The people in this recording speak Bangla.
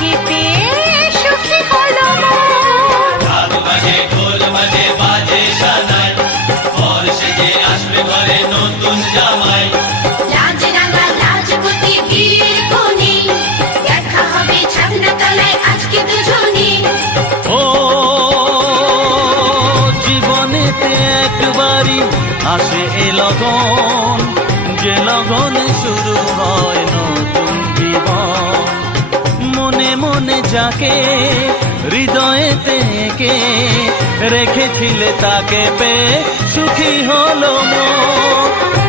তাকে পেয়ে সুখী হলো মন। ঢাক বাজে ঢোল বাজে বাজে সানাই, ঘর সেজে আসবে ঘরে নতুন জামাই। লাজ রাঙা লাজপতি বিয়ের কোণে, দেখা হবে ছাদনা তলায় আজকে দুজনে। ও জীবনেতে একবারই আসে এ লগন, যে লগনে শুরু হয় নতুন জীবন। মনে মনে যাকে হৃদয়েতে এঁকে রেখেছিলে তাকে পেয়ে সুখী হলো মন।